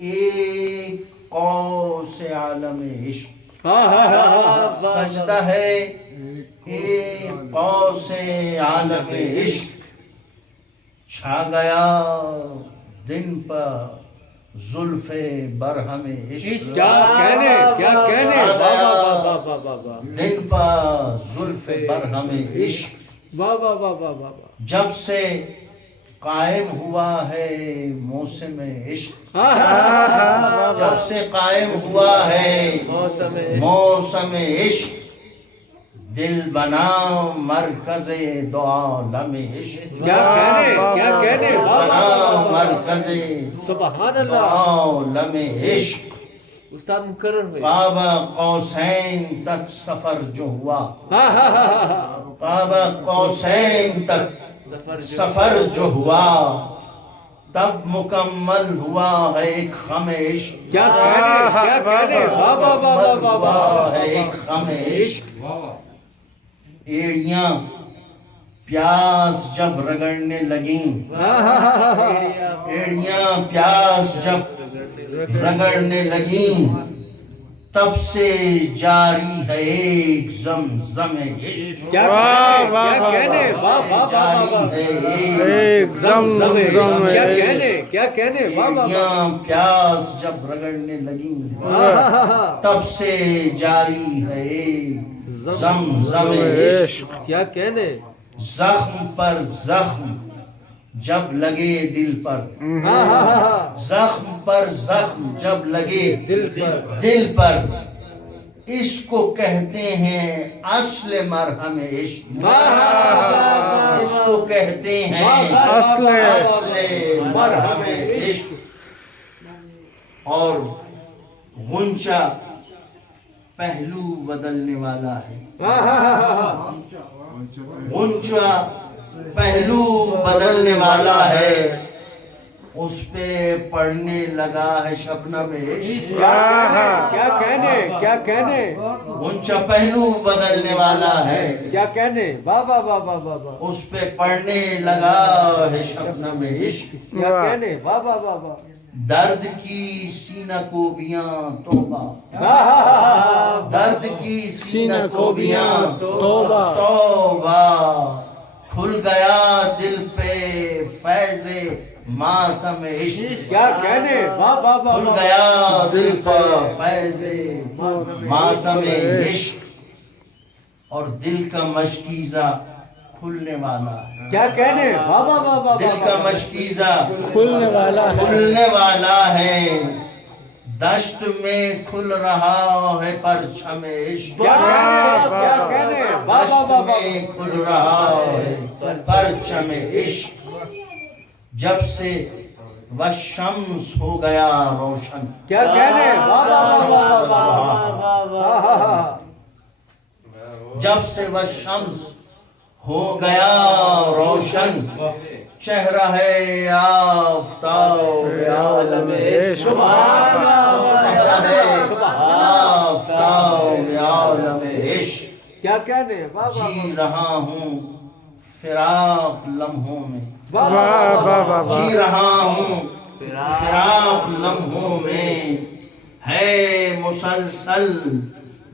ایک قوس عالم عشق، سجدہ ہے ایک قوس عالم عشق، چھا گیا دن پر زلف برہم عشق، کیا کہنے چھا واہ گیا واہ واہ واہ واہ دن پر زلف برہم عشق، واہ واہ واہ واہ واہ واہ جب سے قائم ہوا ہے موسم عشق، جب سے قائم ہوا ہے موسم عشق، دل بنا مرکز دو عالم عشق، کیا کہنے دل واہ بنا واہ واہ مرکز سبحان دو اللہ عالم عشق، استاد مقرر ہوئے قاب قوسین تک سفر جو ہوا، قاب قوسین تک سفر جو ہوا، تب مکمل ہوا ہے ایک خم عشق، کیا کہنے واہ واہ واہ واہ واہ ہوا واہ ہے ایک خم عشق، ایڑیاں پیاس جب رگڑنے لگیں، ایڑیاں پیاس جب رگڑنے لگیں، تب سے جاری ہے ایک زمزم عشق، کیا کہنے واہ واہ واہ جاری واہ ہے ایک زمزم کیا کہنے واہ واہ واہ ایڑیاں پیاس جب رگڑنے لگیں، تب سے جاری ہے ایک زمزم عشق، کیا کہنے زخم پر زخم جب لگے دل پر، زخم پر زخم جب لگے دل پر، اس کو کہتے ہیں اصل مرہم عشق، اس کو کہتے ہیں اصل مرہم عشق، اور غنچہ پہلو بدلنے والا ہے، غنچہ پہلو بدلنے والا ہے، اس پہ پڑھنے لگا ہے شبنم عشق، کیا کہنے غنچہ پہلو بدلنے والا ہے، کیا کہنے واہ واہ واہ واہ واہ واہ اس پہ پڑھنے لگا ہے شبنم عشق، کیا کہنے واہ واہ واہ واہ درد کی سینہ کوبیاں توبہ، درد کی سینہ کوبیاں توبہ، کھل گیا دل پہ فیض ماتم عشق، کیا کہنے واہ واہ واہ کھل گیا دل پہ فیض ماتم عشق، اور دل کا مشکیزہ کھلنے والا ہے، کیا کہنے واہ واہ واہ واہ دل کا مشکیزہ کھلنے والا ہے، دشت میں کھل رہا ہے پرچم عشق، کیا کہنے واہ واہ دشت واہ میں کھل رہا ہے پرچم عشق، جب سے والشمس ہو گیا روشن، کیا کہنے واہ واہ واہ واہ واہ جب سے والشمس ہو گیا روشن، چہرہ ہے آفتاب عالم عشق، چہرہ ہے آفتاب عالم عشق، کیا کہنے واہ واہ جی رہا ہوں فراق لمحوں میں، جی رہا ہوں فراق لمحوں میں، ہے مسلسل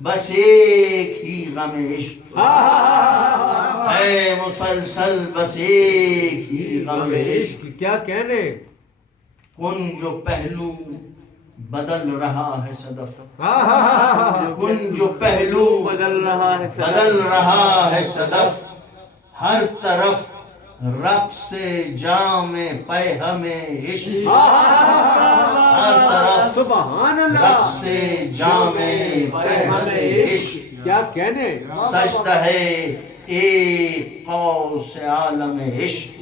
بس ایک ہی غم عشق، ہے مسلسل بس ایک ہی غم عشق، کیا کہنے کن جو پہلو بدل رہا ہے صدف، کن جو پہلو بدل رہا ہے ہے صدف، ہر طرف رقص جام پیہم عشق، ہر طرف سبحان اللہ رقص جام پیہم عشق، کیا کہنے سجدہ ہے ایک قوس عالم عشق،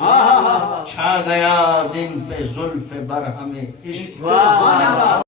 چھا گیا دن پہ زلف برہم عشق، سبحان اللہ